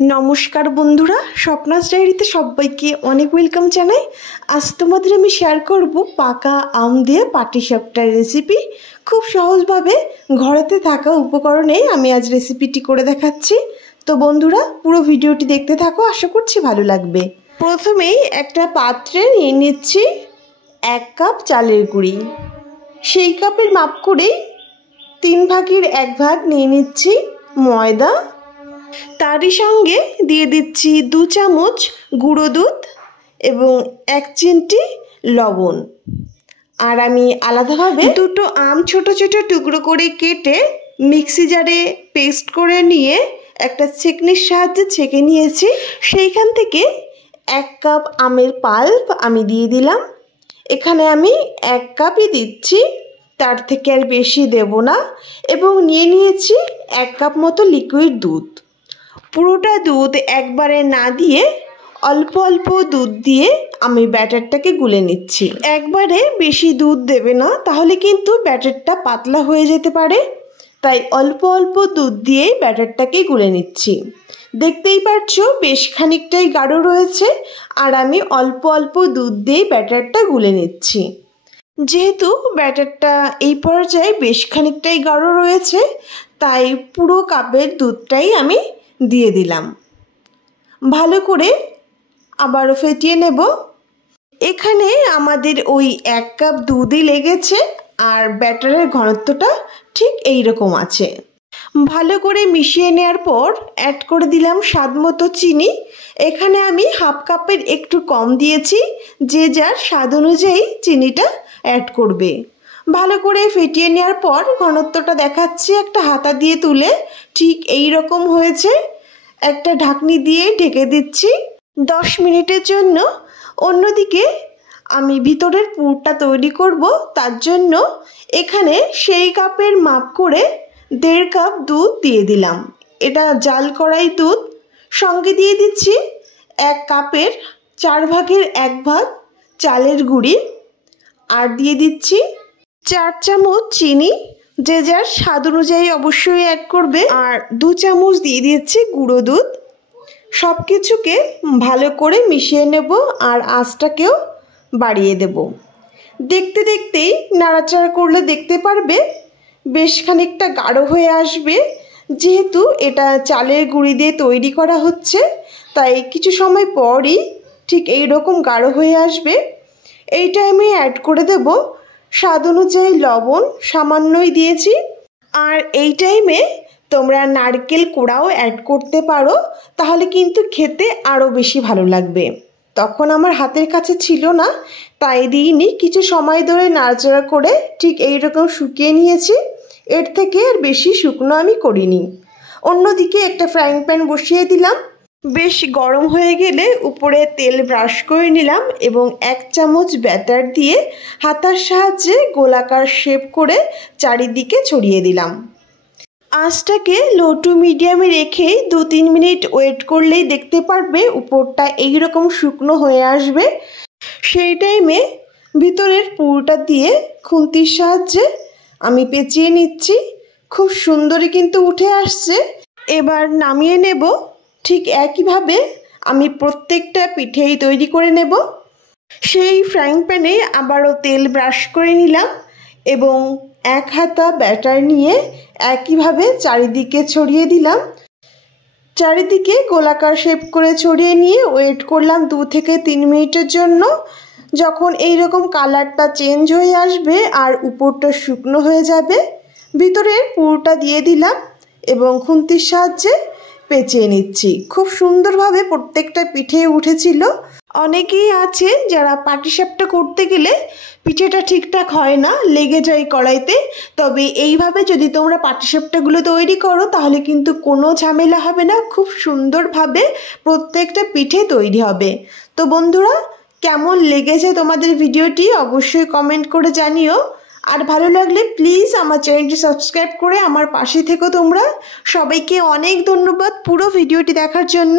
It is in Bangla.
নমস্কার বন্ধুরা, স্বপ্নাস ডায়েরিতে সবাইকে অনেক ওয়েলকাম জানাই। আজ তোমাদের আমি শেয়ার করব পাকা আম দিয়ে পাটিসাপটার রেসিপি। খুব সহজভাবে ঘরেতে থাকা উপকরণে আমি আজ রেসিপিটি করে দেখাচ্ছি। তো বন্ধুরা, পুরো ভিডিওটি দেখতে থাকো, আশা করছি ভালো লাগবে। প্রথমেই একটা পাত্রে নিয়ে নিচ্ছি 1 কাপ চালের গুঁড়ি। সেই কাপের মাপ করেই 3 ভাগের 1 ভাগ নিয়ে নিচ্ছি ময়দা। তারই সঙ্গে দিয়ে দিচ্ছি 2 চামচ গুঁড়ো দুধ এবং 1 চিমটি লবণ। আর আমি আলাদাভাবে দুটো আম ছোট ছোট টুকরো করে কেটে মিক্সি জারে পেস্ট করে নিয়ে একটা ছেঁকনির সাহায্যে ছেঁকে নিয়েছি। সেইখান থেকে 1 কাপ আমের পাল্প আমি দিয়ে দিলাম। এখানে আমি 1 কাপই দিচ্ছি, তার থেকে আর বেশি দেব না। এবং নিয়ে নিয়েছি 1 কাপ মতো লিকুইড দুধ। পুরোটা দুধ একবারে না দিয়ে অল্প অল্প দুধ দিয়ে আমি ব্যাটারটাকে গুলে নিচ্ছি। একবারে বেশি দুধ দেবে না, তাহলে কিন্তু ব্যাটারটা পাতলা হয়ে যেতে পারে। তাই অল্প অল্প দুধ দিয়েই ব্যাটারটাকে গুলে নিচ্ছি। দেখতেই পাচ্ছো বেশ খানিকটাই গাঢ় রয়েছে, আর আমি অল্প অল্প দুধ দিয়েই ব্যাটারটা গুলে নিচ্ছি। যেহেতু ব্যাটারটা এই পর্যায়ে বেশ খানিকটাই গাঢ় রয়েছে, তাই পুরো কাপের দুধটাই আমি দিয়ে দিলাম। ভালো করে আবারও ফেটিয়ে নেব। এখানে আমাদের ওই 1 কাপ দুধই লেগেছে, আর ব্যাটারের ঘনত্বটা ঠিক এই রকম আছে। ভালো করে মিশিয়ে নেওয়ার পর অ্যাড করে দিলাম স্বাদ মতো চিনি। এখানে আমি 1/2 কাপের একটু কম দিয়েছি, যে যার স্বাদ অনুযায়ী চিনিটা অ্যাড করবে। ভালো করে ফেটিয়ে নেওয়ার পর ঘনত্বটা দেখাচ্ছি একটা হাতা দিয়ে তুলে, ঠিক এই রকম হয়েছে। একটা ঢাকনি দিয়ে ঢেকে দিচ্ছি 10 মিনিটের জন্য। অন্যদিকে আমি ভিতরের পুরটা তৈরি করব। তার জন্য এখানে সেই কাপের মাপ করে 1.5 কাপ দুধ দিয়ে দিলাম। এটা জাল করাই দুধ। সঙ্গে দিয়ে দিচ্ছি 1 কাপের 4 ভাগের 1 ভাগ চালের গুঁড়ি। আর দিয়ে দিচ্ছি 4 চামচ চিনি, যে যার স্বাদ অনুযায়ী অবশ্যই অ্যাড করবে। আর 2 চামচ দিয়ে দিচ্ছি গুঁড়ো দুধ। সব কিছুকে ভালো করে মিশিয়ে নেব, আর আঁচটাকেও বাড়িয়ে দেব। দেখতে দেখতেই নাড়াচাড়া করলে দেখতে পারবে বেশ খানিকটা গাঢ় হয়ে আসবে। যেহেতু এটা চালের গুঁড়ি দিয়ে তৈরি করা হচ্ছে, তাই কিছু সময় পরই ঠিক এই রকম গাঢ় হয়ে আসবে। এই টাইমে অ্যাড করে দেব স্বাদ অনুযায়ী লবণ, সামান্যই দিয়েছি। আর এই টাইমে তোমরা নারকেল কোড়াও অ্যাড করতে পারো, তাহলে কিন্তু খেতে আরও বেশি ভালো লাগবে। তখন আমার হাতের কাছে ছিল না, তাই দিইনি। কিছু সময় ধরে নাড়াচাড়া করে ঠিক এই রকম শুকিয়ে নিয়েছি। এর থেকে আর বেশি শুকনো আমি করিনি। অন্যদিকে একটা ফ্রাইং প্যান বসিয়ে দিলাম। বেশ গরম হয়ে গেলে উপরে তেল ব্রাশ করে নিলাম এবং 1 চামচ ব্যাটার দিয়ে হাতার সাহায্যে গোলাকার শেপ করে চারিদিকে ছড়িয়ে দিলাম। আঁচটাকে লো টু মিডিয়ামে রেখেই 2-3 মিনিট ওয়েট করলেই দেখতে পারবে উপরটা এইরকম শুকনো হয়ে আসবে। সেই টাইমে ভিতরের পুরটা দিয়ে খুন্তির সাহায্যে আমি পেঁচিয়ে নিচ্ছি। খুব সুন্দরই কিন্তু উঠে আসছে। এবার নামিয়ে নেব। ঠিক একইভাবে আমি প্রত্যেকটা পিঠেই তৈরি করে নেব। সেই ফ্রাইং প্যানে আবারও তেল ব্রাশ করে নিলাম এবং 1 হাতা ব্যাটার নিয়ে একইভাবে চারিদিকে ছড়িয়ে দিলাম। চারিদিকে গোলাকার শেপ করে ছড়িয়ে নিয়ে ওয়েট করলাম 2 থেকে 3 মিনিটের জন্য। যখন এই রকম কালারটা চেঞ্জ হয়ে আসবে আর উপরটা শুকনো হয়ে যাবে, ভিতরের পুরটা দিয়ে দিলাম এবং খুন্তির সাহায্যে পেঁচিয়ে নিচ্ছি। খুব সুন্দরভাবে প্রত্যেকটা পিঠে উঠেছিল। অনেকেই আছে যারা পাটিসাপটা করতে গেলে পিঠেটা ঠিকঠাক হয় না, লেগে যায় কড়াইতে। তবে এইভাবে যদি তোমরা পাটিসাপটাগুলো তৈরি করো, তাহলে কিন্তু কোনো ঝামেলা হবে না। খুব সুন্দরভাবে প্রত্যেকটা পিঠে তৈরি হবে। তো বন্ধুরা, কেমন লেগেছে তোমাদের ভিডিওটি অবশ্যই কমেন্ট করে জানিও। আর ভালো লাগলে প্লিজ আমার চ্যানেলটি সাবস্ক্রাইব করে আমার পাশে থেকো তোমরা। সবাইকে অনেক ধন্যবাদ পুরো ভিডিওটি দেখার জন্য।